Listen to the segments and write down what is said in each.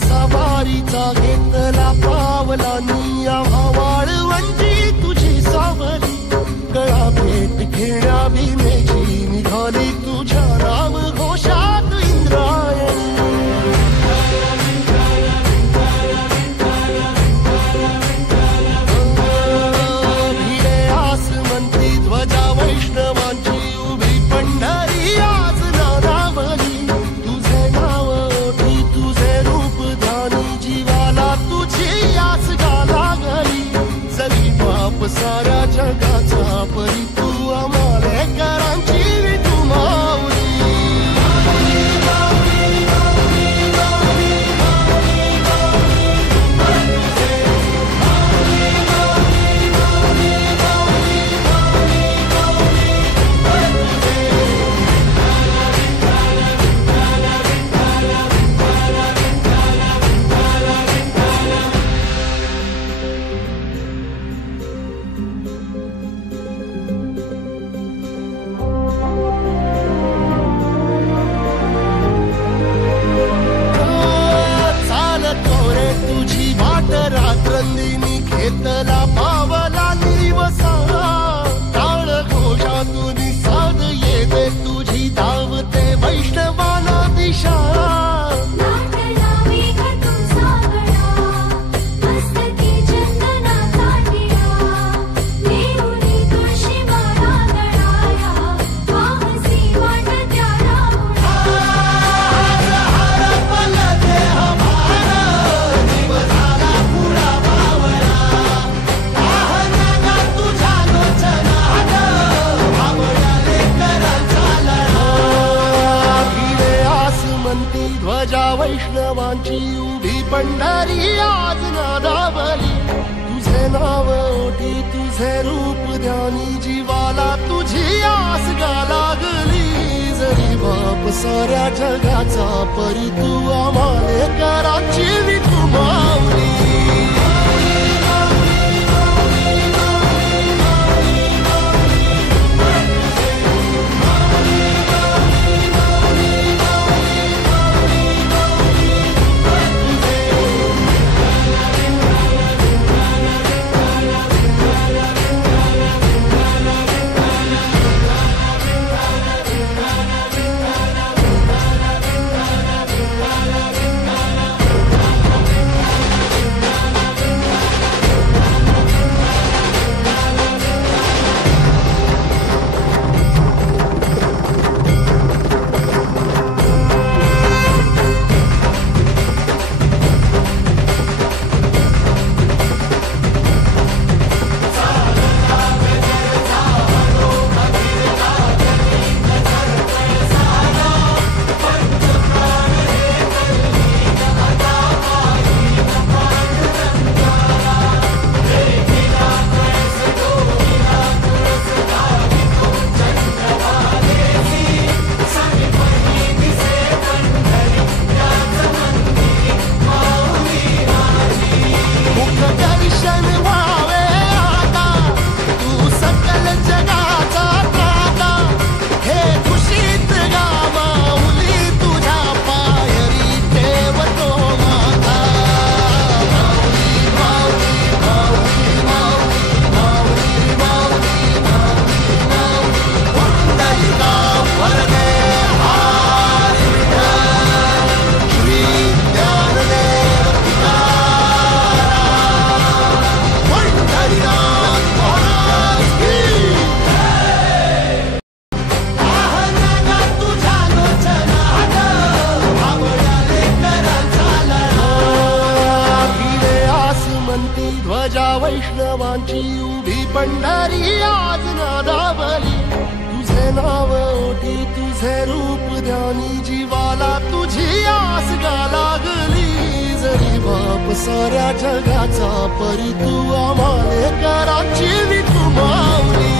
सवारीचा घेतला पावला निया वाळवंटी तुझी सावली गळा भेट घेण्या भीमेची निघाली तुझ्या राम घोषात इंद्रायणी भिडे आसमंती ध्वजा वैष्णवांची उभी पंढरी आज नानावली तुझे नाव ओठी तुझे रूप ध्यानी जीवाला तुझी आस गाला गली जरी बाप साऱ्या जगाचा परी तू आमालेकरांची विठू माऊली रात्रंदिनी घेतला पावला निवसा टाळ घोषातून साध येते तुझी धावते वैष्णवाला दिशा ध्वजा वैष्णवांची उभी पंढरी आज नादावली तुझे नाव ओठी तुझे रूप ध्यानी जीवाला तुझी आस गा लागली जरी बाप साऱ्या जगाचा परी तू आमालेकरांची विठू माऊली वैष्णवांची उभी पंढरी आज नादावली तुझे नाव ओठी तुझे रूप ध्यानी जीवाला तुझी आस गा लागली जरी बाप साऱ्या जगाचा परी तू आम्हाले कराची विठू माऊली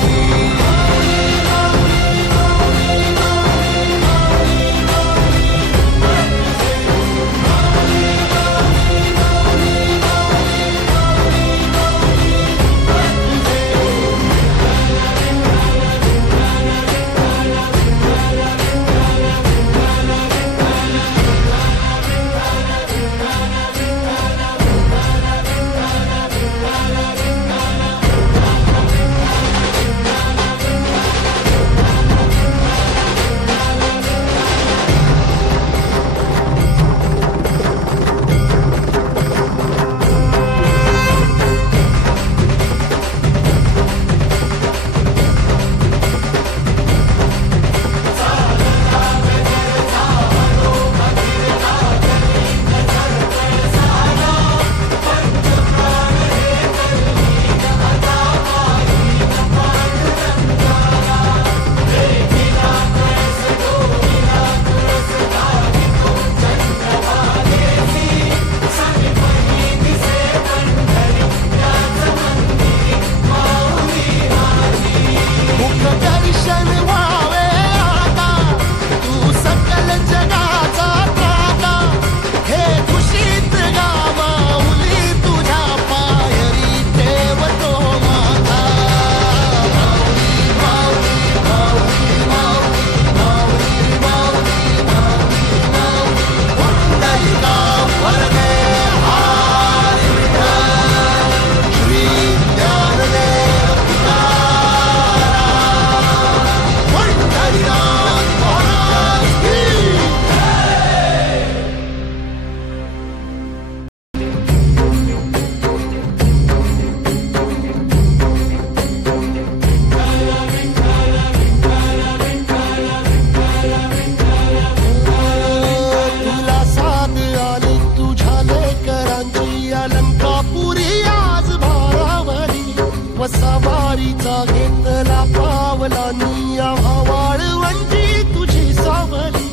सवारीचा घेतला पावला निया वाळवंटी तुझी सावली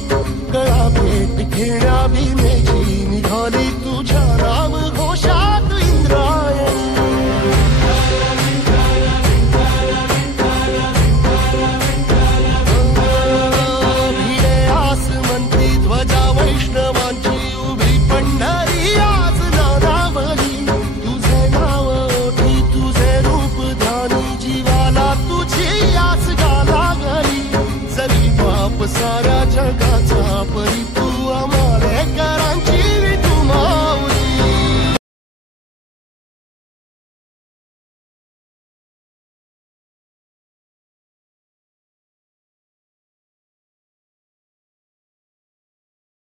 गळा भेट घेण्या